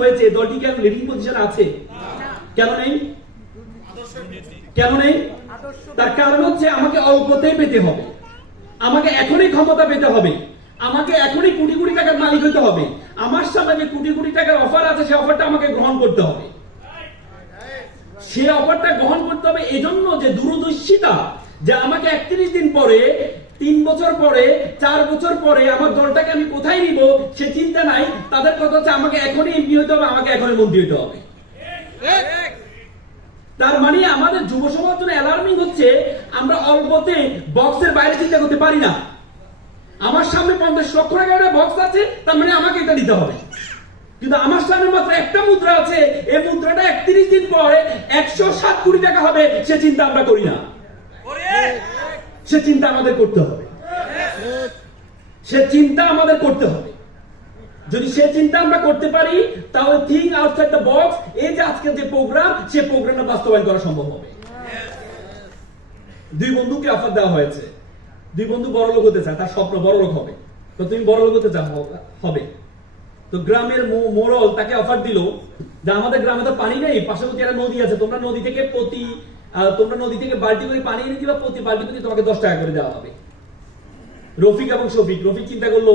হয়েছে, দলটি কি এখন লিডিং পজিশনে আছে? কেন নেই? কেন নেই? তার কারণ হচ্ছে আমাকে অল্পতেই পেতে হবে, আমাকে এখনই ক্ষমতা পেতে হবে, আমাকে এখনই কোটি কোটি টাকার মালিক হতে হবে। আমার সামনে যে কোটি কোটি টাকার অফার আছে, সেই অফারটা আমাকে গ্রহণ করতে হবে। সে অফারটা গ্রহণ করতে হবে এজন্য যে দূরদর্শিতা, যে আমাকে 31 দিন পরে, 3 বছর পরে, 4 বছর পরে আমার দলটাকে আমি কোথায় নিব সে চিন্তা নাই। তাদের কথা হচ্ছে আমাকে এখনই এমপি হতে হবে, আমাকে এখনই মন্ত্রী হতে হবে। তার মানে আমাদের যুব সমাজ জন্য অ্যালার্মিং হচ্ছে আমরা অল্পতে বক্সের বাইরে চিন্তা করতে পারি না। আমার সামনে 50 লক্ষ টাকার বক্স আছে, তার মানে আমাকে এটা নিতে হবে। কিন্তু আমার সামনে মাত্র একটা মুদ্রা আছে, এই মুদ্রাটা 31 দিন পরে 107 কোটি টাকা হবে, সে চিন্তা আমরা করি না। সে চিন্তা আমাদের করতে হবে, সে চিন্তা আমাদের করতে হবে। যদি সে চিন্তা আমরা করতে পারি তাহলে থিঙ্ক আউটসাইড দ্য বক্স, এই যে আজকের যে প্রোগ্রাম, সে প্রোগ্রামটা বাস্তবায়ন করা সম্ভব হবে। 2 বন্ধুকে অফার দেওয়া হয়েছে, 2 বন্ধু বড় লোক হতে চায়, তার স্বপ্ন বড় লোক হবে। তো তুমি বড় লোক হতে চাও হবে, তো গ্রামের মোড়ল তাকে অফার দিল যে আমাদের গ্রামে তো পানি নেই, পার্শ্ববর্তী একটা নদী আছে, তোমরা নদী থেকে বালতি করে পানি এনে দিবা, প্রতি বালতি প্রতি তোমাকে 10 টাকা করে দেওয়া হবে। রফিক এবং শফিক, রফিক চিন্তা করলো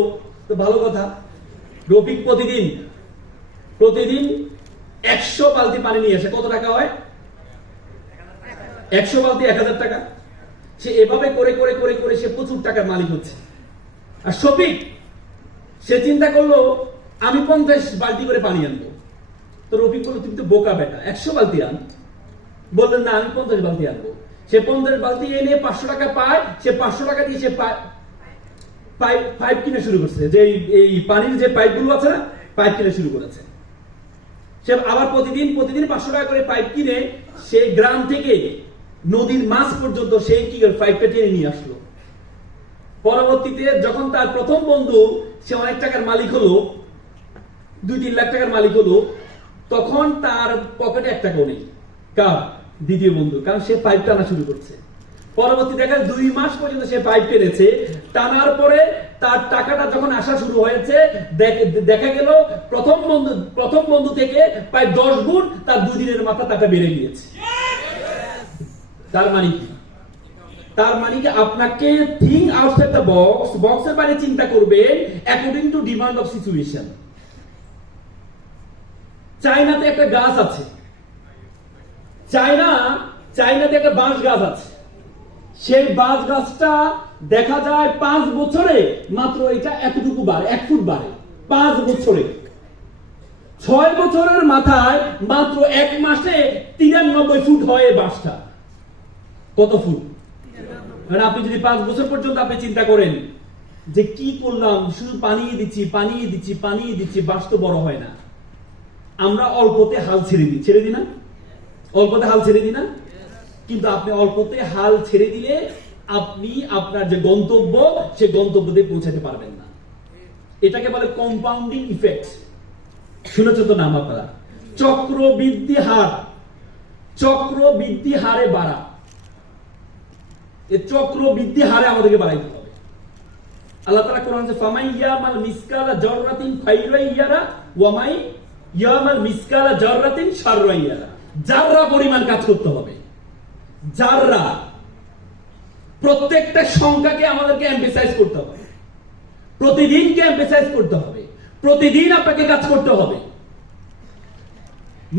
তো ভালো কথা, রফিক প্রতিদিন 100 বালতি পানি নিয়ে আসে, কত টাকা হয়? 100 বালতি 1000 টাকা। সে এভাবে করে করে করে করে সে প্রচুর টাকার মালিক হচ্ছে। আর শফিক সে চিন্তা করলো আমি 50 বালতি করে পানি আনবো। তো রফিক বললো তুমি তো বোকা বেটা, 100 বালতি আন। বললেন না, আমি 50 বালতি আনবো। সে 50 বালতি এনে 500 টাকা পায়, সে 500 টাকা দিয়ে সে পাইপ কিনে শুরু করছে, যে এই পানির যে পাইপগুলো আছে না, পাইপ কিনে শুরু করেছে। সে আবার প্রতিদিন 500 টাকা করে পাইপ কিনে সে গ্রাম থেকে নদীর মাছ পর্যন্ত সে কি পাইপটা টেনে নিয়ে আসলো। পরবর্তীতে যখন তার প্রথম বন্ধু সে অনেক টাকার মালিক হলো, 2-3 লাখ টাকার মালিক হলো, তখন তার পকেটে 1 টাকাও নেই। কার? দ্বিতীয় বন্ধু, কারণ সে পাইপ টানা শুরু করছে। পরবর্তী দেখা 2 মাস পর্যন্ত সে পাইপ টেনেছে, টানার পরে তার টাকাটা যখন আসা শুরু হয়েছে, দেখা গেল প্রথম বন্ধু থেকে প্রায় 10 গুণ তার 2 দিনের মাথা টাকা বেড়ে গিয়েছে। তার মানে কি? তার মানে কি আপনাকে থিঙ্ক আউটসাইড দ্য বক্স, বক্সের বাইরে চিন্তা করবেন according to demand of situation. চায়নাতে একটা গাছ আছে, চায়নাতে একটা বাঁশ গাছ আছে, সেই বাঁশ গাছটা দেখা যায় 5 বছরে মাত্র এটা এতটুকু বাড়ে, 1 ফুট বাড়ে 5 বছরে। 6 বছরের মাথায় মাত্র 1 মাসে 93 ফুট হয় এই বাঁশটা। কত ফুট? আপনি যদি 5 বছর পর্যন্ত আপনি চিন্তা করেন যে কি করলাম, শুধু পানিয়ে দিচ্ছি, বাঁশ তো বড় হয় না। আমরা অল্পতে হাল ছেড়ে দিই না? অল্পতে হাল ছেড়ে দিই না? কিন্তু আপনি অল্পতে হাল ছেড়ে দিলে আপনি আপনার যে গন্তব্য, সে গন্তব্যতে পৌঁছাতে পারবেন না। এটাকে বলে কম্পাউন্ডিং ইফেক্ট। শুনেছেন তো নাম আপনারা? চক্রবৃদ্ধি হারে বাড়া। এই চক্রবৃদ্ধি হারে আমাদেরকে বাড়াইতে হবে। আল্লাহ তাআলা কোরআনে ফামাই ইয়ামাল মিসকালা জাররাতিন খায়রান ইয়ারা ওয়া মাই ইয়ামাল মিসকালা জাররাতিন শাররান ইয়ারা। জাররা পরিমাণ কাজ করতে হবে। জাররা, প্রত্যেকটা সংখ্যাকে আমাদেরকে এমফাসাইজ করতে হবে, প্রতিদিনকে এমফাসাইজ করতে হবে, প্রতিদিন আপনাকে কাজ করতে হবে।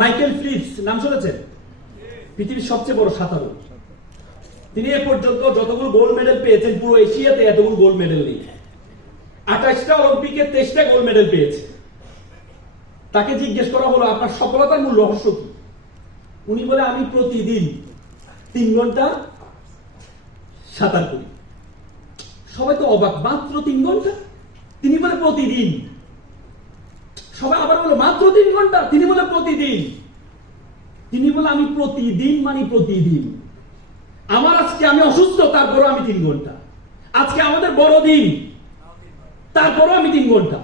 মাইকেল ফিলিপস নাম শুনেছেন? পৃথিবীর সবচেয়ে বড় সাঁতারু। তিনি এ পর্যন্ত যতগুলো গোল্ড মেডেল পেয়েছেন, পুরো এশিয়াতে এতগুলো গোল্ড মেডেল নেই। 28টা অলিম্পিকে 23টা গোল্ড মেডেল পেয়েছে। তাকে জিজ্ঞেস করা হলো আপনার সফলতার মূল রহস্য কি? উনি বলে আমি প্রতিদিন 3 ঘন্টা সাঁতার করি। সবাই তো অবাক, মাত্র 3 ঘন্টা? তিনি বলে প্রতিদিন। সবাই আবার বলে মাত্র 3 ঘন্টা? তিনি বলে প্রতিদিন। তিনি বলে আমি প্রতিদিন মানে প্রতিদিন। আমার আজকে আমি অসুস্থ, তারপরও আমি 3 ঘন্টা। আজকে আমাদের বড়দিন, তারপরও আমি 3 ঘন্টা।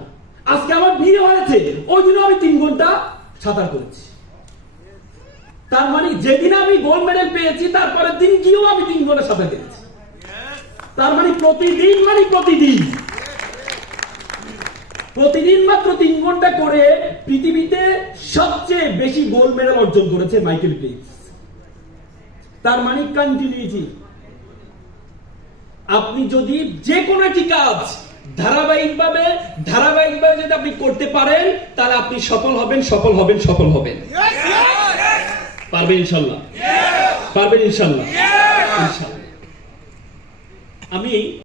আজকে আমার বিয়ে হয়েছে, ওই দিনও আমি 3 ঘন্টা সাঁতার করেছি। তার মানে যেদিন আমি গোল্ড মেডেল পেয়েছি, তারপরের দিন গিয়েও আমি 3 ঘন্টা সাঁতার কেটেছি। তার মানে প্রতিদিন প্রতিদিন মাত্র 3 ঘন্টা করে পৃথিবীতে সবচেয়ে বেশি গোল্ড মেডেল অর্জন করেছে মাইকেল ফেলপস। তার মানে কন্টিনিউটি। আপনি যদি যে কোনো একটি কাজ ধারাবাহিকভাবে যদি আপনি করতে পারেন, তাহলে আপনি সফল হবেন। পারবেন ইনশাল্লাহ, পারবেন ইনশাল্লাহ। আমি